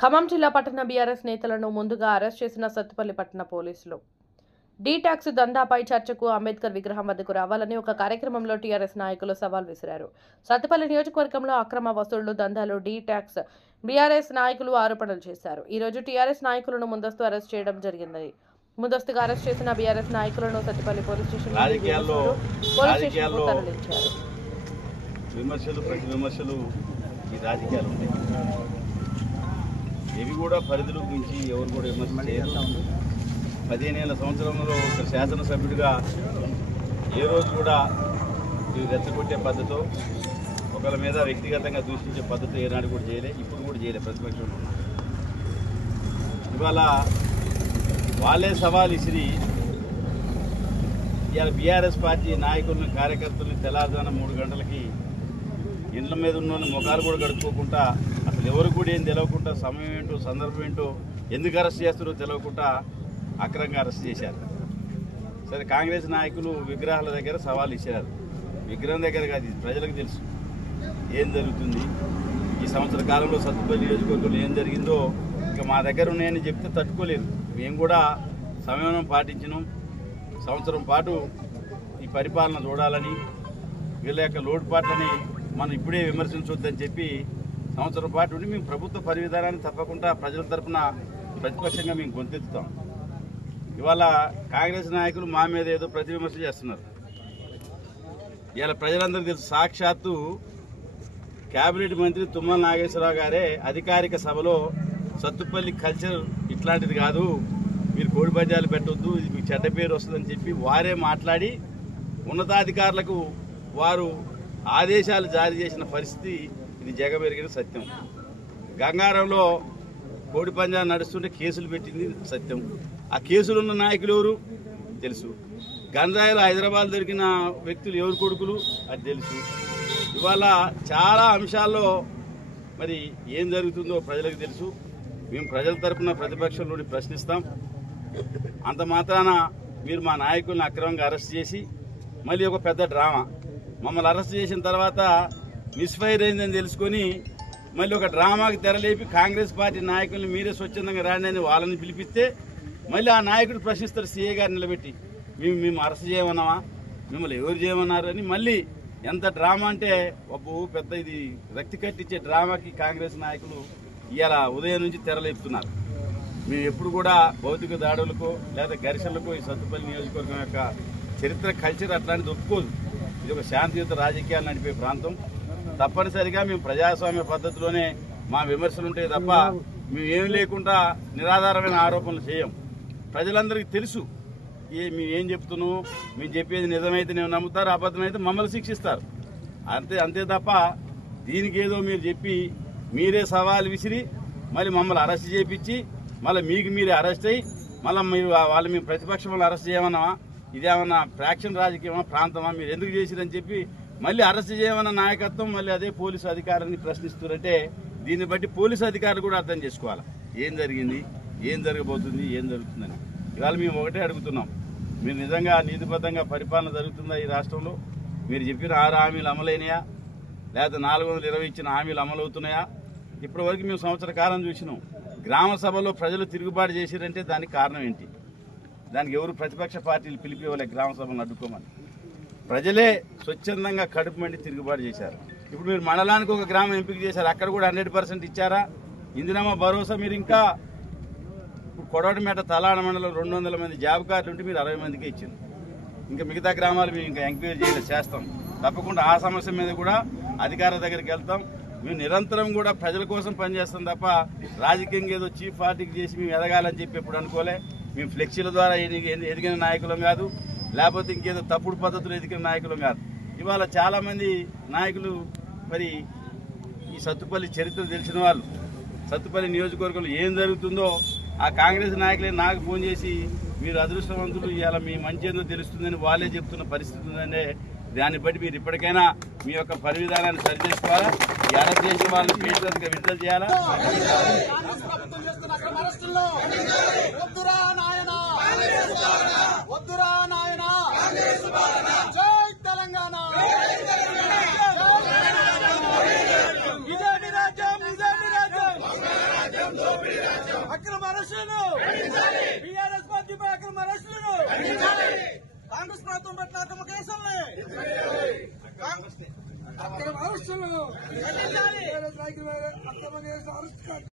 ఖమ్మం జిల్లా పట్టణ బీఆర్ఎస్ నేతలను ముందుగా అరెస్ట్ చేసిన సత్తుపల్లి పట్టణ పోలీసులు. డీటాక్స్ దందాపై చర్చకు అంబేద్కర్ విగ్రహం వద్దకు రావాలని ఒక కార్యక్రమంలో టీఆర్ఎస్ నాయకులు సవాల్ విసిరారు. సత్తుపల్లి నియోజకవర్గంలో అక్రమ వసూళ్లు దందాలు డీటాక్స్ బీఆర్ఎస్ నాయకులు ఆరోపణలు చేశారు. ఈ రోజు టీఆర్ఎస్ నాయకులను ముందస్తు అరెస్ట్ చేయడం జరిగింది. ముందస్తుగా అరెస్ట్ చేసిన బీఆర్ఎస్ నాయకులను సత్తుపల్లి పోలీస్ స్టేషన్ తరలించారు. విమర్శలు ప్రతి విమర్శలు ఈ రాజకీయాలు ఉంటాయి. ఇవి కూడా పరిధులు మించి ఎవరు కూడా విమర్శ చేయరు. 15 సంవత్సరంలో ఒక శాసనసభ్యుడిగా ఏ రోజు కూడా ఇవి రెచ్చగొట్టే పద్ధతితో ఒకరి మీద వ్యక్తిగతంగా దూషించే పద్ధతి ఏనాడు కూడా చేయలే, ఇప్పుడు కూడా చేయలే. ప్రతిపక్షంలో ఇవాళ వాళ్ళే సవాల్ ఇసిరి ఇవాళ బీఆర్ఎస్ పార్టీ నాయకులను కార్యకర్తలను తెల్లారుజామున 3 గంటలకి ఇండ్ల మీద ఉన్న ముఖాలు కూడా గడుపుకోకుండా అసలు ఎవరు కూడా ఏం తెలియకుండా సమయం ఏంటో సందర్భం ఏంటో ఎందుకు అరెస్ట్ చేస్తారో తెలియకుండా అక్రమంగా అరెస్ట్ చేశారు. సరే, కాంగ్రెస్ నాయకులు విగ్రహాల దగ్గర సవాల్ ఇచ్చారు. విగ్రహం దగ్గర కాదు, ప్రజలకు తెలుసు ఏం జరుగుతుంది. ఈ సంవత్సర కాలంలో సత్తుపల్లి నియోజకవర్గంలో ఏం జరిగిందో ఇక మా దగ్గర ఉన్నాయని చెప్తే తట్టుకోలేరు. మేము కూడా సంయమనం పాటించినాం. సంవత్సరం పాటు ఈ పరిపాలన చూడాలని, వీళ్ళ యొక్క లోటుపాట్లని మనం ఇప్పుడే విమర్శించొద్దని చెప్పి సంవత్సరం పాటు ఉండి మేము ప్రభుత్వ పరివిధానాన్ని తప్పకుండా ప్రజల తరఫున ప్రతిపక్షంగా మేము గొంతెత్తుతాం. ఇవాళ కాంగ్రెస్ నాయకులు మా మీద ఏదో ప్రతి విమర్శ చేస్తున్నారు. ఇవాళ ప్రజలందరికీ తెలుసు, సాక్షాత్తు కేబినెట్ మంత్రి తుమ్మల నాగేశ్వరరావు గారే అధికారిక సభలో సత్తుపల్లి కల్చర్ ఇట్లాంటిది కాదు, మీరు కోడి పద్యాలు పెట్టొద్దు, ఇది మీకు చెడ్డ పేరు వస్తుందని చెప్పి వారే మాట్లాడి ఉన్నతాధికారులకు వారు ఆదేశాలు జారీ చేసిన పరిస్థితి ఇది జగమెరిగిన సత్యం. గంగారంలో కోడి పంజాలు నడుస్తుంటే కేసులు పెట్టింది సత్యం. ఆ కేసులు ఉన్న నాయకులు ఎవరు తెలుసు. గంజాయిలో హైదరాబాద్ దొరికిన వ్యక్తులు ఎవరు కొడుకులు అది తెలుసు. ఇవాళ చాలా అంశాల్లో మరి ఏం జరుగుతుందో ప్రజలకు తెలుసు. మేము ప్రజల తరఫున ప్రతిపక్షంలోని ప్రశ్నిస్తాం. అంత మాత్రాన మీరు మా నాయకుల్ని అక్రమంగా అరెస్ట్ చేసి మళ్ళీ ఒక పెద్ద డ్రామా, మమ్మల్ని అరెస్ట్ చేసిన తర్వాత మిస్ఫైర్ అయిందని తెలుసుకొని మళ్ళీ ఒక డ్రామాకి తెరలేపి కాంగ్రెస్ పార్టీ నాయకుల్ని మీరే స్వచ్ఛందంగా రాండి అని వాళ్ళని పిలిపిస్తే మళ్ళీ ఆ నాయకుడు ప్రశ్నిస్తారు సీఏ గారు నిలబెట్టి, మేము అరెస్ట్ చేయమన్నామా, మిమ్మల్ని ఎవరు చేయమన్నారు అని. మళ్ళీ ఎంత డ్రామా అంటే పెద్ద ఇది రక్తి కట్టించే డ్రామాకి కాంగ్రెస్ నాయకులు ఇవాళ ఉదయం నుంచి తెరలేపుతున్నారు. మేము ఎప్పుడు కూడా భౌతిక దాడులకు లేదా ఘర్షణలకు ఈ సత్తుపల్లి నియోజకవర్గం యొక్క చరిత్ర కల్చర్ అట్లాంటిది ఒప్పుకోదు. ఇది ఒక శాంతియుత రాజకీయాలు నడిపే ప్రాంతం. తప్పనిసరిగా మేము ప్రజాస్వామ్య పద్ధతిలోనే మా విమర్శలు ఉంటాయి తప్ప మేము ఏం లేకుండా నిరాధారమైన ఆరోపణలు చేయం. ప్రజలందరికీ తెలుసు మేము ఏం చెప్తున్నాము, మేము చెప్పేది నిజమైతే నేను నమ్ముతారు, అబద్ధమైతే మమ్మల్ని శిక్షిస్తారు. అంతే తప్ప దీనికి ఏదో మీరు చెప్పి మీరే సవాల్ విసిరి మళ్ళీ మమ్మల్ని అరెస్ట్ చేయించి మళ్ళీ మీకు మీరే అరెస్ట్ అయ్యి మళ్ళీ మీరు వాళ్ళు మేము ప్రతిపక్షం వాళ్ళు అరెస్ట్ చేయమన్నామా, ఇదేమన్నా ఫ్రాక్షన్ రాజకీయమా, ప్రాంతమా, మీరు ఎందుకు చేసిరని చెప్పి మళ్ళీ అరెస్ట్ చేయమన్న నాయకత్వం మళ్ళీ అదే పోలీసు అధికారులని ప్రశ్నిస్తున్నారంటే దీన్ని బట్టి పోలీసు అధికారులు కూడా అర్థం చేసుకోవాలి ఏం జరిగింది, ఏం జరగబోతుంది, ఏం జరుగుతుందని. ఇవాళ మేము ఒకటే అడుగుతున్నాం, మీరు నిజంగా నీతిబద్ధంగా పరిపాలన జరుగుతుందా ఈ రాష్ట్రంలో? మీరు చెప్పిన 6 హామీలు అమలైనయా, లేదా 420 ఇచ్చిన హామీలు అమలవుతున్నాయా? ఇప్పటి వరకు మేము సంవత్సర కాలం చూసినాం. గ్రామ సభలో ప్రజలు తిరుగుబాటు చేశారంటే దానికి కారణం ఏంటి? దానికి ఎవరు ప్రతిపక్ష పార్టీలు పిలిపివ్వలే గ్రామ సభలను అడ్డుకోమని. ప్రజలే స్వచ్ఛందంగా కడుపు మండి తిరుగుబాటు చేశారు. ఇప్పుడు మీరు మండలానికి ఒక గ్రామం ఎంపిక చేశారు, అక్కడ కూడా 100% ఇచ్చారా? ఇందిరమ్మ భరోసా మీరు ఇంకా ఇప్పుడు కొడవటిమేట తలాడ మండలం 200 మంది జాబ్ కార్డులు ఉంటే మీరు 60 మందికే ఇచ్చింది. ఇంకా మిగతా గ్రామాలు మేము ఇంకా ఎంక్వైరీ చేయలేదు, చేస్తాం తప్పకుండా. ఆ సమస్య మీద కూడా అధికారుల దగ్గరికి వెళ్తాం. మేము నిరంతరం కూడా ప్రజల కోసం పనిచేస్తాం తప్ప రాజకీయంగా ఏదో చీఫ్ పార్టీకి చేసి మేము ఎదగాలని చెప్పి ఎప్పుడు అనుకోలే. మేము ఫ్లెక్సీల ద్వారా ఎదిగిన నాయకులం కాదు, లేకపోతే ఇంకేదో తప్పుడు పద్ధతులు ఎదిగిన నాయకులం కాదు. ఇవాళ చాలామంది నాయకులు మరి ఈ సత్తుపల్లి చరిత్ర తెలిసిన వాళ్ళు, సత్తుపల్లి నియోజకవర్గంలో ఏం జరుగుతుందో ఆ కాంగ్రెస్ నాయకులే నాకు ఫోన్ చేసి మీరు అదృష్టవంతులు, ఇవాళ మీ మంచి ఏందో తెలుస్తుందని వాళ్ళే చెప్తున్న పరిస్థితి ఉందంటే దాన్ని బట్టి మీరు ఇప్పటికైనా మీ యొక్క పరివిధానాన్ని సరిచేసుకోవాలా, ఈ అరెస్ట్ చేసిన వాళ్ళని పేషెంట్గా విడుదల చేయాలా. తెలంగాణ అక్రమ అరెస్టులను టీఆర్ఎస్ పార్టీపై అక్రమ అరెస్టులను కాంగ్రెస్ ప్రభుత్వం పట్ల అక్రమ కేసుల్ని అక్రమ అరెస్టులను అక్రమ కేసు అరెస్ట్